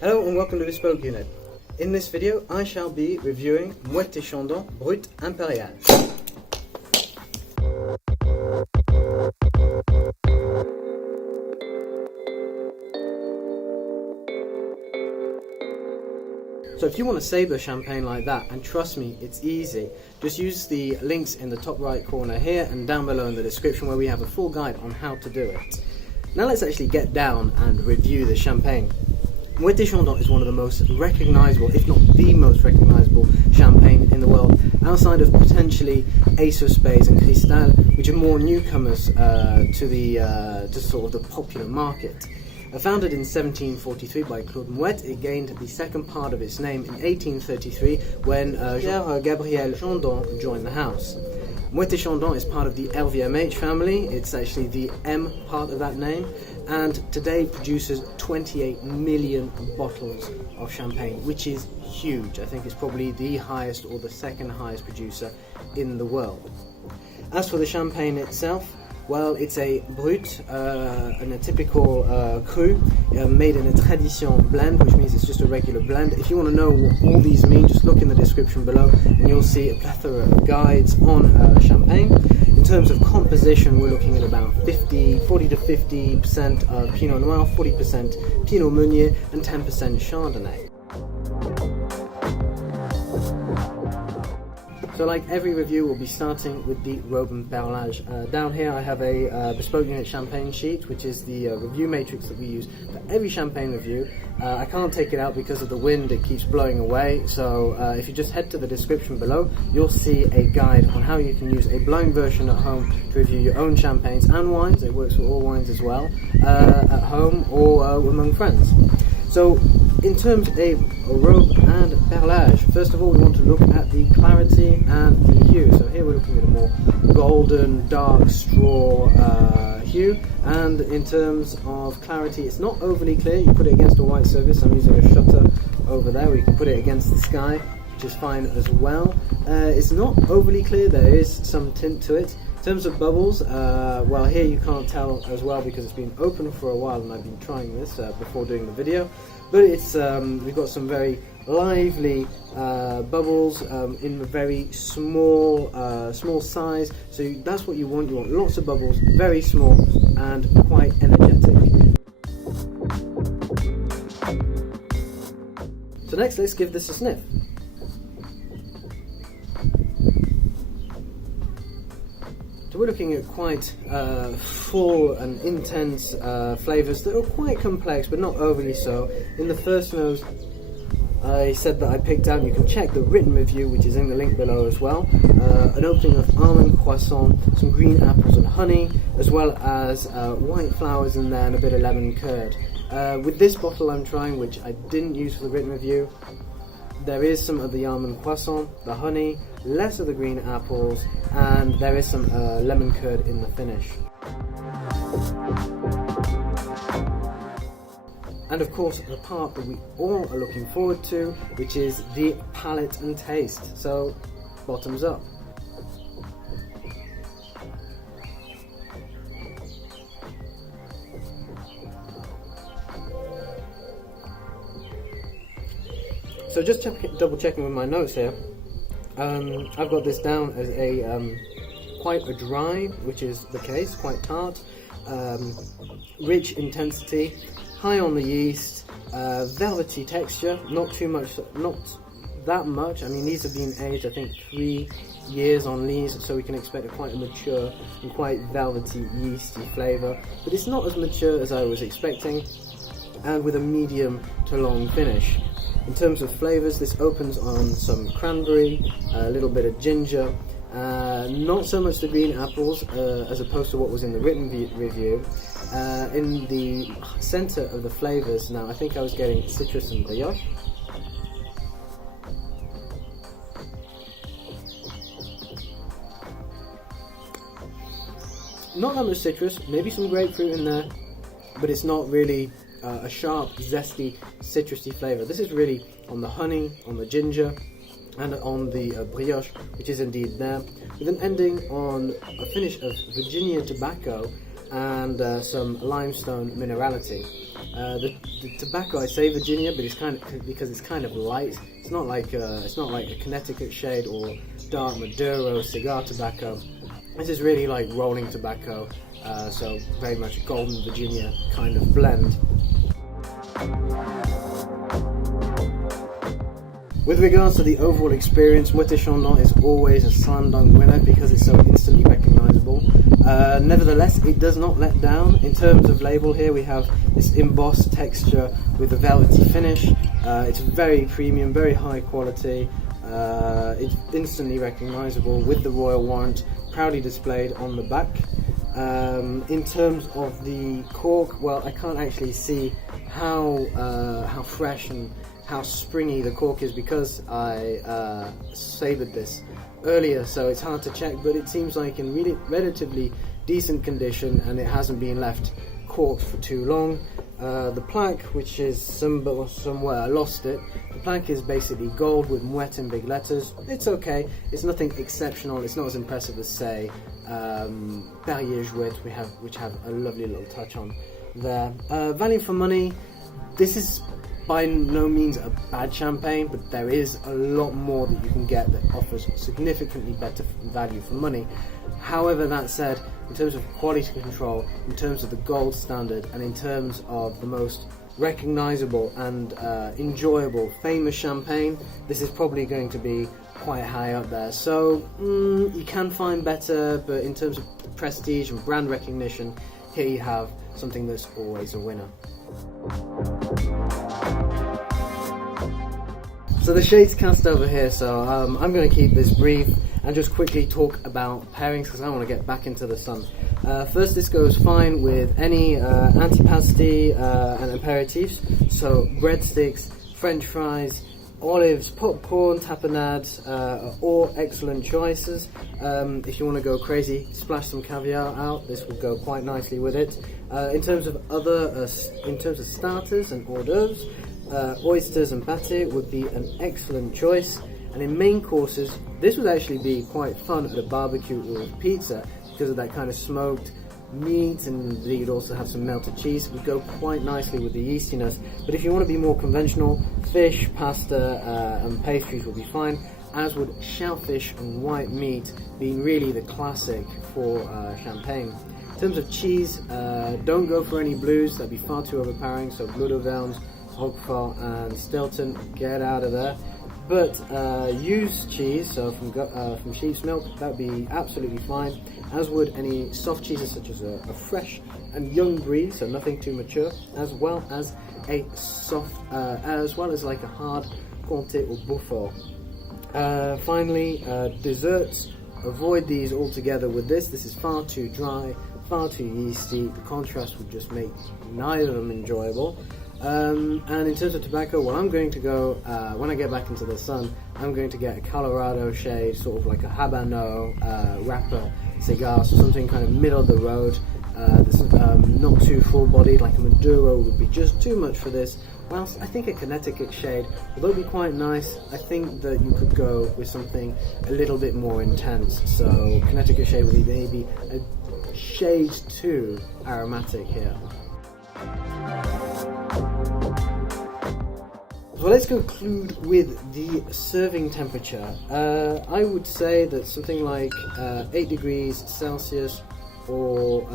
Hello and welcome to Bespoke Unit. In this video I shall be reviewing Moët Chandon Brut Impérial. So if you want to savour champagne like that, and trust me, it's easy, just use the links in the top right corner here and down below in the description where we have a full guide on how to do it. Now let's actually get down and review the champagne. Moët Chandon is one of the most recognisable, if not the most recognisable champagne in the world, outside of potentially Ace of Spades and Cristal, which are more newcomers to sort of the popular market. Founded in 1743 by Claude Moët, it gained the second part of its name in 1833 when Pierre-Gabriel Chandon joined the house. Moët Chandon is part of the LVMH family. It's actually the M part of that name, and today produces 28 million bottles of champagne, which is huge. I think it's probably the highest or the second highest producer in the world. As for the champagne itself, well, it's a Brut and a typical cru made in a tradition blend, which means it's just a regular blend. If you want to know what all these mean, just look in the description below and you'll see a plethora of guides on champagne. In terms of composition, we're looking at about 40 to 50% of Pinot Noir, 40% Pinot Meunier and 10% Chardonnay. So like every review, we'll be starting with the Robe Perlage. Down here I have a Bespoke Unit champagne sheet, which is the review matrix that we use for every champagne review. I can't take it out because of the wind, it keeps blowing away, so if you just head to the description below, you'll see a guide on how you can use a blown version at home to review your own champagnes and wines. It works for all wines as well, at home or among friends. So in terms of a Robe and Perlage, first of all we want to look at the clarity and the hue. So here we're looking at a more golden, dark straw hue, and in terms of clarity, it's not overly clear. You put it against a white surface. I'm using a shutter over there, where you can put it against the sky, which is fine as well. It's not overly clear, there is some tint to it. In terms of bubbles, well, here you can't tell as well because it's been open for a while and I've been trying this before doing the video, but it's we've got some very lively bubbles in a very small size, so that's what you want lots of bubbles, very small and quite energetic. So next, let's give this a sniff. So we're looking at quite full and intense flavours that are quite complex but not overly so. In the first nose, I said that I picked out, you can check the written review which is in the link below as well, an opening of almond croissant, some green apples and honey, as well as white flowers in there and a bit of lemon curd. With this bottle I'm trying, which I didn't use for the written review, there is some of the almond croissant, the honey, less of the green apples, and there is some lemon curd in the finish. And of course the part that we all are looking forward to, which is the palate and taste. So bottoms up. So just double checking with my notes here, I've got this down as a quite a dry, which is the case, quite tart, rich intensity, high on the yeast, velvety texture, not too much, not that much. I mean, these have been aged, I think, 3 years on these, so we can expect a quite mature and quite velvety, yeasty flavour, but it's not as mature as I was expecting, and with a medium to long finish. In terms of flavours, this opens on some cranberry, a little bit of ginger, not so much the green apples as opposed to what was in the written review. In the centre of the flavours now, I think I was getting citrus and brioche. Not that much citrus, maybe some grapefruit in there, but it's not really a sharp, zesty, citrusy flavour. This is really on the honey, on the ginger, and on the brioche, which is indeed there, with an ending on a finish of Virginia tobacco and some limestone minerality. The tobacco, I say Virginia, but it's because it's kind of light. It's not like a Connecticut shade or dark Maduro cigar tobacco. This is really like rolling tobacco, so very much golden Virginia kind of blend. With regards to the overall experience, Moët Chandon is always a slam dunk winner because it's so instantly recognisable. Nevertheless, it does not let down. In terms of label here, we have this embossed texture with a velvety finish. It's very premium, very high quality. It's instantly recognisable with the royal warrant proudly displayed on the back. In terms of the cork, well, I can't actually see how fresh and how springy the cork is because I savoured this earlier, so it's hard to check, but it seems like in really relatively decent condition and it hasn't been left corked for too long. The plaque, which is somewhere, I lost it. The plaque is basically gold with Moët in big letters. It's okay, it's nothing exceptional, it's not as impressive as, say, Perrier which have a lovely little touch on there. Value for money, this is by no means a bad champagne, but there is a lot more that you can get that offers significantly better value for money. However, that said, in terms of quality control, in terms of the gold standard, and in terms of the most recognisable and enjoyable famous champagne, this is probably going to be quite high up there. So you can find better, but in terms of prestige and brand recognition, here you have something that's always a winner. So the shades cast over here, so I'm going to keep this brief and just quickly talk about pairings because I want to get back into the sun. First, this goes fine with any antipasti and aperitifs, so breadsticks, french fries, olives, popcorn, tapenades are all excellent choices. If you want to go crazy, splash some caviar out, this will go quite nicely with it. In terms of starters and hors d'oeuvres, oysters and pâté would be an excellent choice, and in main courses this would actually be quite fun at a barbecue or with pizza because of that kind of smoked meat, and you'd also have some melted cheese. It would go quite nicely with the yeastiness. But if you want to be more conventional, fish, pasta and pastries will be fine, as would shellfish and white meat being really the classic for champagne. In terms of cheese, don't go for any blues, that'd be far too overpowering, so Bleu d'Auvergne, Roquefort and Stilton, get out of there. But use cheese, so from sheep's milk, that would be absolutely fine, as would any soft cheeses such as a fresh and young brie, so nothing too mature, as well as a soft, as well as like a hard Comté or Beaufort. Finally, desserts, avoid these altogether with this. This is far too dry, far too yeasty. The contrast would just make neither of them enjoyable. And in terms of tobacco, well, I'm going to go, when I get back into the sun, I'm going to get a Colorado shade, sort of like a Habano wrapper cigar, so something kind of middle of the road, that's not too full-bodied, like a Maduro would be just too much for this. Whilst I think a Connecticut shade, although it'd be quite nice, I think that you could go with something a little bit more intense, so Connecticut shade would be maybe a shade too aromatic here. So let's conclude with the serving temperature. I would say that something like 8 degrees Celsius or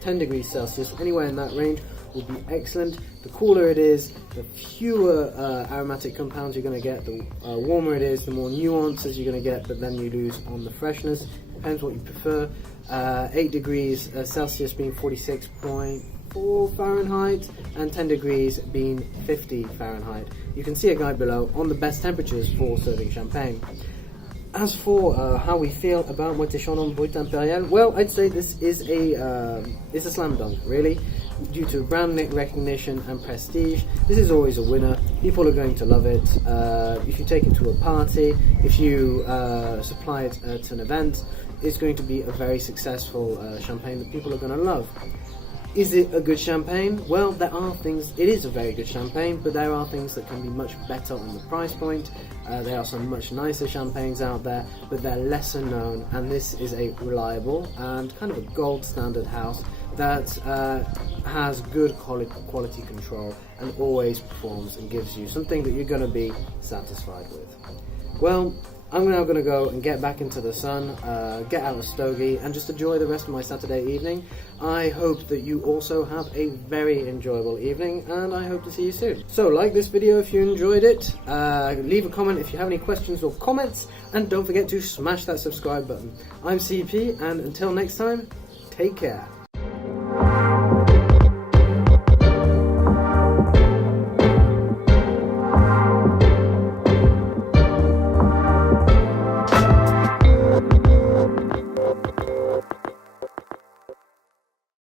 10 degrees Celsius, anywhere in that range, would be excellent. The cooler it is, the fewer aromatic compounds you're going to get, the warmer it is, the more nuances you're going to get, but then you lose on the freshness. Depends what you prefer. 8 degrees Celsius being 46.4 Fahrenheit and 10 degrees being 50 Fahrenheit. You can see a guide below on the best temperatures for serving champagne. As for how we feel about Moët Chandon Impérial, well, I'd say this is a slam dunk, really. Due to brand recognition and prestige, this is always a winner. People are going to love it. If you take it to a party, if you supply it at an event, it's going to be a very successful champagne that people are going to love. Is it a good champagne? Well, there are things, it is a very good champagne, but there are things that can be much better on the price point. There are some much nicer champagnes out there, but they're lesser known, and this is a reliable and kind of a gold standard house that has good quality control and always performs and gives you something that you're going to be satisfied with. Well, I'm now going to go and get back into the sun, get out of Stogie, and just enjoy the rest of my Saturday evening. I hope that you also have a very enjoyable evening, and I hope to see you soon. So like this video if you enjoyed it, leave a comment if you have any questions or comments, and don't forget to smash that subscribe button. I'm CP, and until next time, take care.